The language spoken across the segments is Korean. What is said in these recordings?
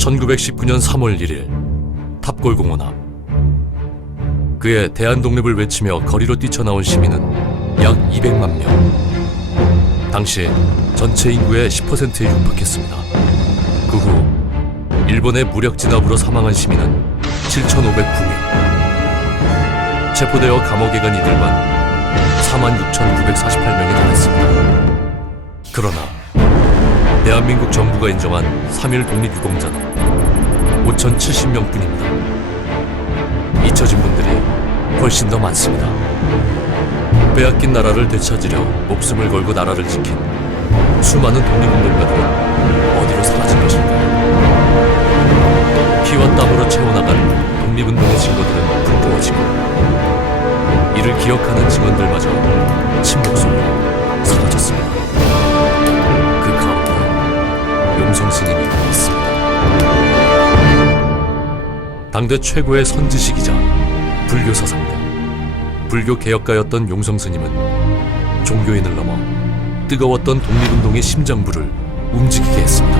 1919년 3월 1일 탑골공원 앞, 그의 대한독립을 외치며 거리로 뛰쳐나온 시민은 약 200만 명. 당시 전체 인구의 10%에 육박했습니다. 그 후 일본의 무력 진압으로 사망한 시민은 7,509명. 체포되어 감옥에 간 이들만 46,948명에 달했습니다. 그러나 대한민국 정부가 인정한 3.1 독립유공자는 5,070명뿐입니다. 잊혀진 분들이 훨씬 더 많습니다. 빼앗긴 나라를 되찾으려 목숨을 걸고 나라를 지킨 수많은 독립운동가들은 어디로 사라진 것일까요? 피와 땀으로 채워나간 독립운동의 증거들은 불태워지고, 이를 기억하는 증언들마저 침묵 속으로 사라졌습니다. 그 가운데 용성 스님이 있습니다. 당대 최고의 선지식이자 불교 사상가, 불교 개혁가였던 용성 스님은 종교인을 넘어 뜨거웠던 독립운동의 심장부를 움직이게 했습니다.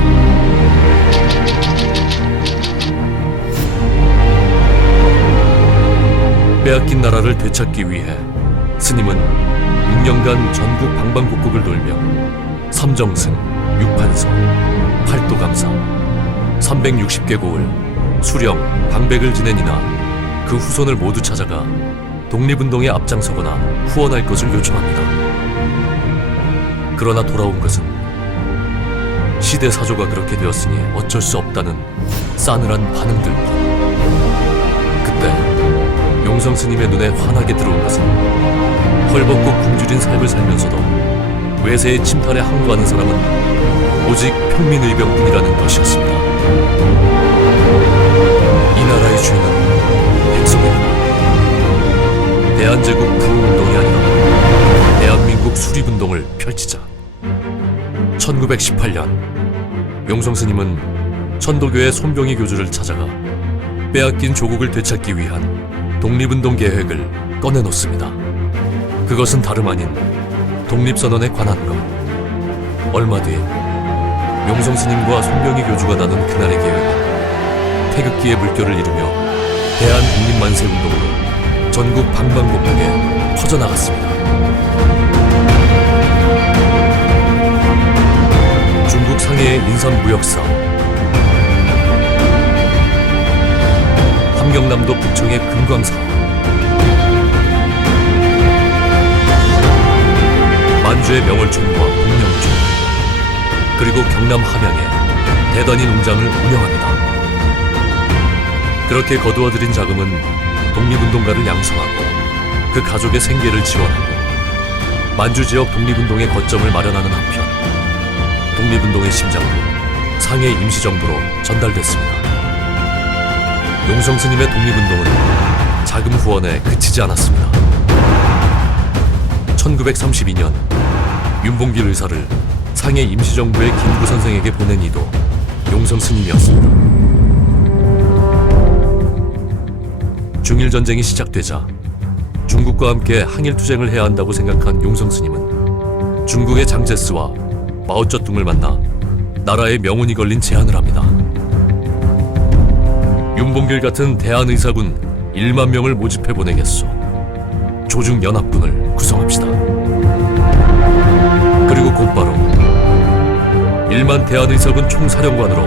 빼앗긴 나라를 되찾기 위해 스님은 6년간 전국 방방곡곡을 돌며 삼정승, 육판서, 팔도감사, 360개 고을, 수령, 방백을 지낸 이나 그 후손을 모두 찾아가 독립운동에 앞장서거나 후원할 것을 요청합니다. 그러나 돌아온 것은 시대사조가 그렇게 되었으니 어쩔 수 없다는 싸늘한 반응들뿐. 그때 용성 스님의 눈에 환하게 들어온 것은 헐벗고 굶주린 삶을 살면서도 외세의 침탈에 항거하는 사람은 오직 평민의병뿐이라는 것이었습니다. 이 나라의 주인은 백성입니다. 대한제국 부흥운동이 아니라 대한민국 수립운동을 펼치자. 1918년 용성 스님은 천도교의 손병희 교주를 찾아가 빼앗긴 조국을 되찾기 위한 독립운동 계획을 꺼내놓습니다. 그것은 다름 아닌 독립선언에 관한 것. 얼마 뒤 용성 스님과 손병희 교주가 나눈 그날의 계획은 태극기의 물결을 이루며 대한 독립만세 운동으로 전국 방방곡곡에 퍼져나갔습니다. 중국 상해의 인삼무역사업, 함경남도 북청의 금광사업, 만주의 명월촌과 공명촌, 그리고 경남 함양에 대단위 농장을 운영합니다. 그렇게 거두어들인 자금은 독립운동가를 양성하고 그 가족의 생계를 지원하고 만주 지역 독립운동의 거점을 마련하는 한편 독립운동의 심장부 상해 임시정부로 전달됐습니다. 용성 스님의 독립운동은 자금 후원에 그치지 않았습니다. 1932년 윤봉길 의사를 상해 임시정부의 김구 선생에게 보낸 이도 용성 스님이었습니다. 중일전쟁이 시작되자 중국과 함께 항일투쟁을 해야 한다고 생각한 용성 스님은 중국의 장제스와 마오쩌둥을 만나 나라의 명운이 걸린 제안을 합니다. 윤봉길 같은 대한의사군 1만 명을 모집해 보내겠소. 조중연합군을 구성합시다. 그리고 곧바로 1만 대한의사군 총사령관으로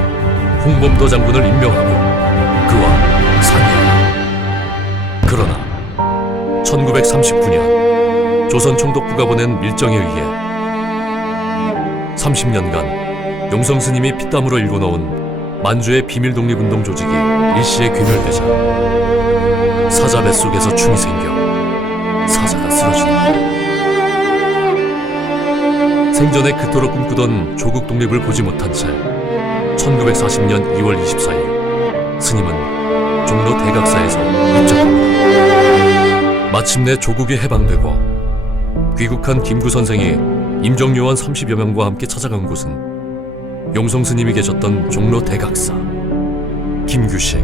홍범도 장군을 임명하고 그와 상의하라. 그러나 1939년 조선 총독부가 보낸 밀정에 의해 30년간 용성 스님이 피땀으로 일궈놓은 만주의 비밀 독립운동 조직이 일시에 괴멸되자 사자 뱃속에서 충이 생겨 사자가 쓰러진다. 생전에 그토록 꿈꾸던 조국 독립을 보지 못한 채 1940년 2월 24일 스님은 종로 대각사에서 입적합니다. 마침내 조국이 해방되고 귀국한 김구 선생이 임정요원 30여 명과 함께 찾아간 곳은 용성 스님이 계셨던 종로 대각사. 김규식,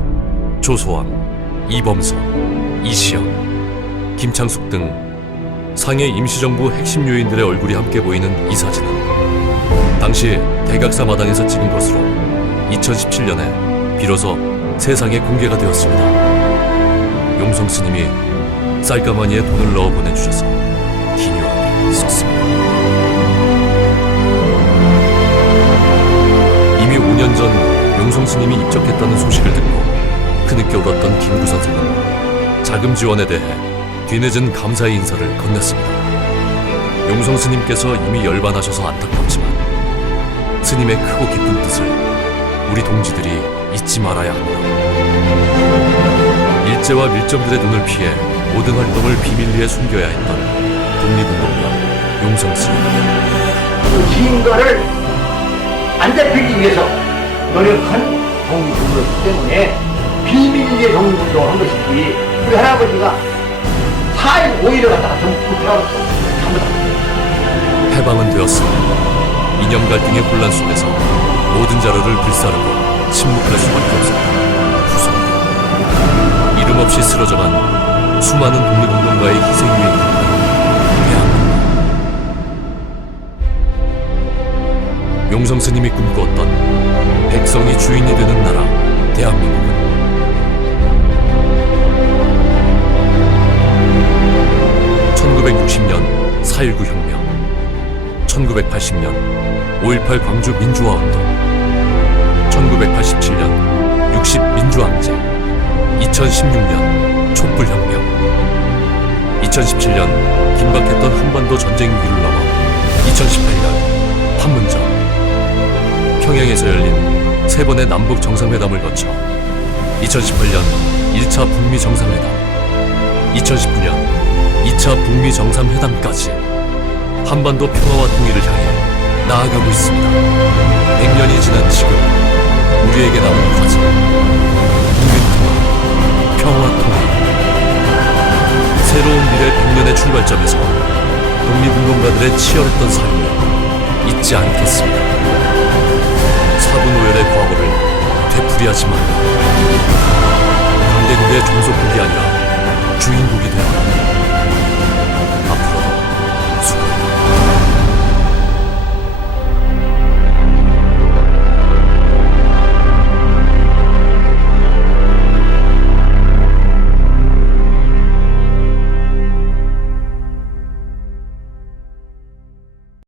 조소왕, 이범선, 이시영, 김창숙 등 상해 임시정부 핵심 요인들의 얼굴이 함께 보이는 이 사진은 당시 대각사 마당에서 찍은 것으로 2017년에 비로소 세상에 공개가 되었습니다. 용성 스님이 쌀가마니에 돈을 넣어 보내주셔서 기묘하게 썼습니다. 이미 5년 전 용성 스님이 입적했다는 소식을 듣고 흐느껴 울었던 김구 선생은 자금 지원에 대해 뒤늦은 감사의 인사를 건넸습니다. 용성 스님께서 이미 열반하셔서 안타깝지만 스님의 크고 깊은 뜻을 우리 동지들이 잊지 말아야 합니다. 일제와 밀정들의 눈을 피해 모든 활동을 비밀리에 숨겨야 했던 독립운동가 용성 스님. 그 지인과를 안 잡히기 위해서 노력한 독립운동이기 때문에 비밀리에 독립운동을 한 것이지 우리 할아버지가 4일 5일을 갖다가 전부 태워서 전부 다 해방은 되었으나 이념 갈등의 혼란 속에서 모든 자료를 불사르고 침묵할 수밖에 없었던 후손들. 이름 없이 쓰러져간 수많은 독립운동가의 희생 위에 있는 대한민국. 용성 스님이 꿈꾸었던 백성이 주인이 되는 나라 대한민국은 1960년 4.19 혁명, 1980년 5.18 광주 민주화운동, 1987년 60 민주항쟁, 2016년 촛불혁명, 2017년 긴박했던 한반도 전쟁 위기를 넘어 2018년 판문점, 평양에서 열린 3번의 남북 정상회담을 거쳐 2018년 1차 북미 정상회담, 2019년 2차 북미 정상회담까지 한반도 평화와 통일을 향해 나아가고 있습니다. 100년이 지난 지금 우리에게 남은 과제, 국민통합, 평화통합. 새로운 미래 100년의 출발점에서 독립운동가들의 치열했던 삶을 잊지 않겠습니다. 사분오열의 과거를 되풀이하지 말라. 강대국의 종속국이 아니라